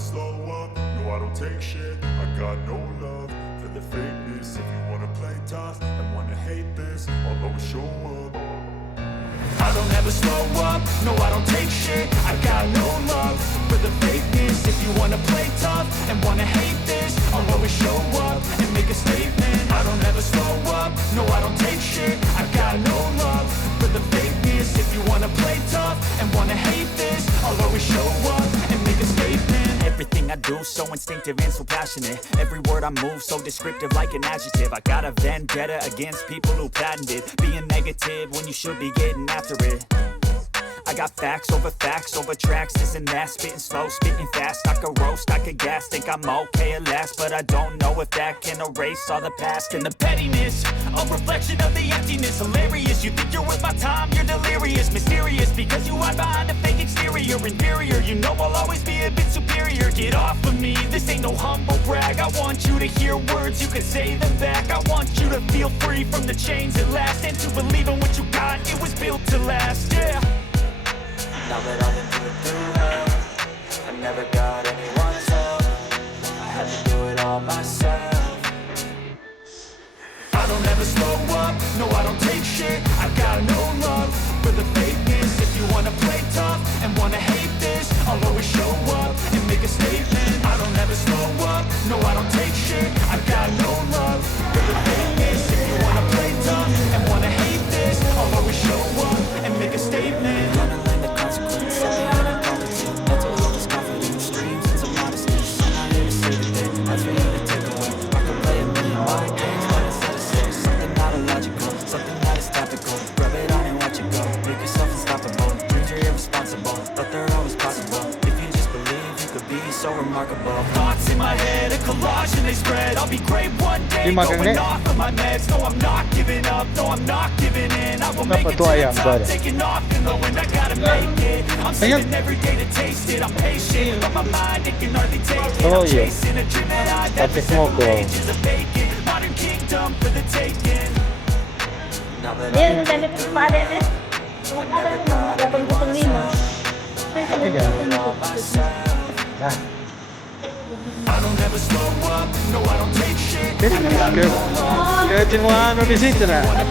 slow up, no I don't take shit. I got no love for the fakeness. If you wanna play tough and wanna hate this, I'll always show up. I don't ever slow up, no I don't take shit. I got no love for the fakeness. If you wanna play tough and wanna hate this, I'll always show up and make a statement. I don't ever slow up, no I don't take shit. I got no love for the fakeness. If you wanna play tough and wanna hate this, I'll always show up and make a statement. Everything I do so instinctive and so passionate. Every word I move so descriptive like an adjective. I got a vendetta against people who patented being negative when you should be getting after it. I got facts over tracks, this and that. Spitting slow, spitting fast. I could roast, I could gas. Think I'm okay at last, but I don't know if that can erase all the past. And the pettiness, a reflection of the emptiness. Hilarious, you think you're worth my time, you're delirious. Mysterious, because you hide behind a fake exterior. Inferior, you know I'll always be a bit superior. Get off of me, this ain't no humble brag. I want you to hear words, you can say them back. I want you to feel free from the chains at last, and to believe in what you got, it was built to last, yeah. Now that I've been through hell, I never got anyone's help. I had to do it all myself. I don't ever slow up, no I don't take shit. I got no love for the fakeness. If you wanna play tough and wanna hate this, I'll always show up and make a statement. I don't ever slow up, no I don't take shit. I got no love for the fakeness. If you wanna play tough and wanna hate this, I'll always show up and make a statement. Thoughts in my head, a collage and they spread. I'll be great one day, going off of my meds. No, I'm not giving up, no, I'm not giving in. I will make it to the top, taking off in the wind. I gotta make it, I'm saving every day to taste it. I'm patient, but my mind, it can hardly take it. I'm chasing a dream that I have for 7 pages of vacant. Modern kingdom for the taking. Now that I'm I don't ever slow up, no I don't take shit. Continuano di sitere. I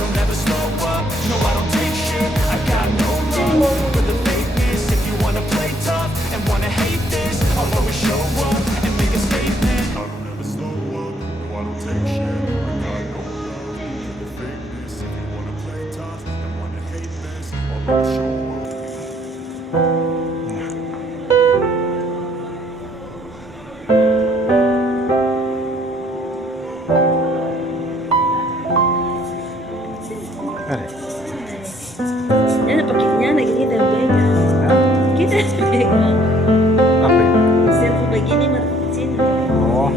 don't ever slow up, no I don't take shit. I got no love for the fakeness. If you wanna play tough and wanna hate this, I'll always show up and make a statement. I don't ever slow up, no I don't take shit. I got no love for the fakeness. If you wanna play tough and wanna hate this, I'll always show up. Yan, pakinggan lagi kita banyak. Kita pegang. Apa? Siapa begini marketing. Oh.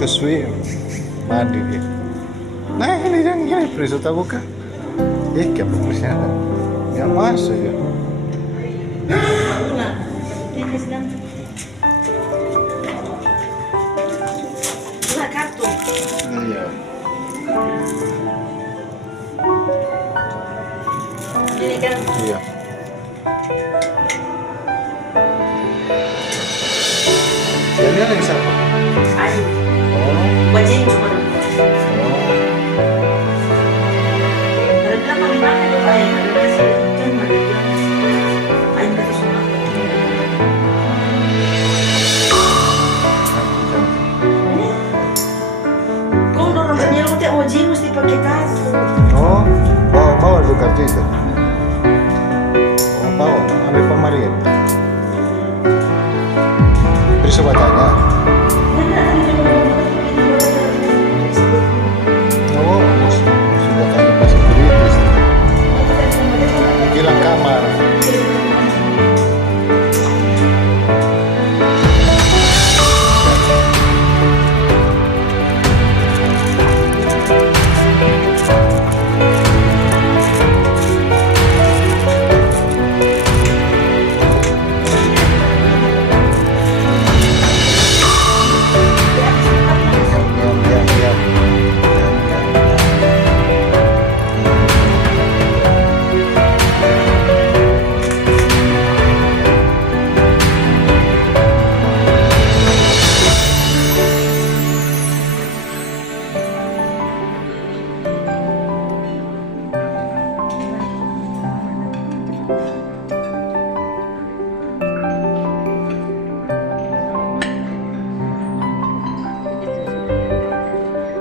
To swim, mandi dia. Nah ini preso tak buka. Kaya pagpasyahan. Nga masuk ya. Linis lang. Wala karton. Iya. Ini kan Iya. Jadi yang siapa? ayu. Oh. Wajib cuma dong. Oh. Mereka mana tuh ayam ada nasi kan mana bilang ayam kata semua. Kau dorong banyak aku tiap wajib mesti pakai kartu. Oh. Oh, bawa tuh kartu itu. Oh, bawa. Ambil pemberian. Terus coba tanya. Mana ada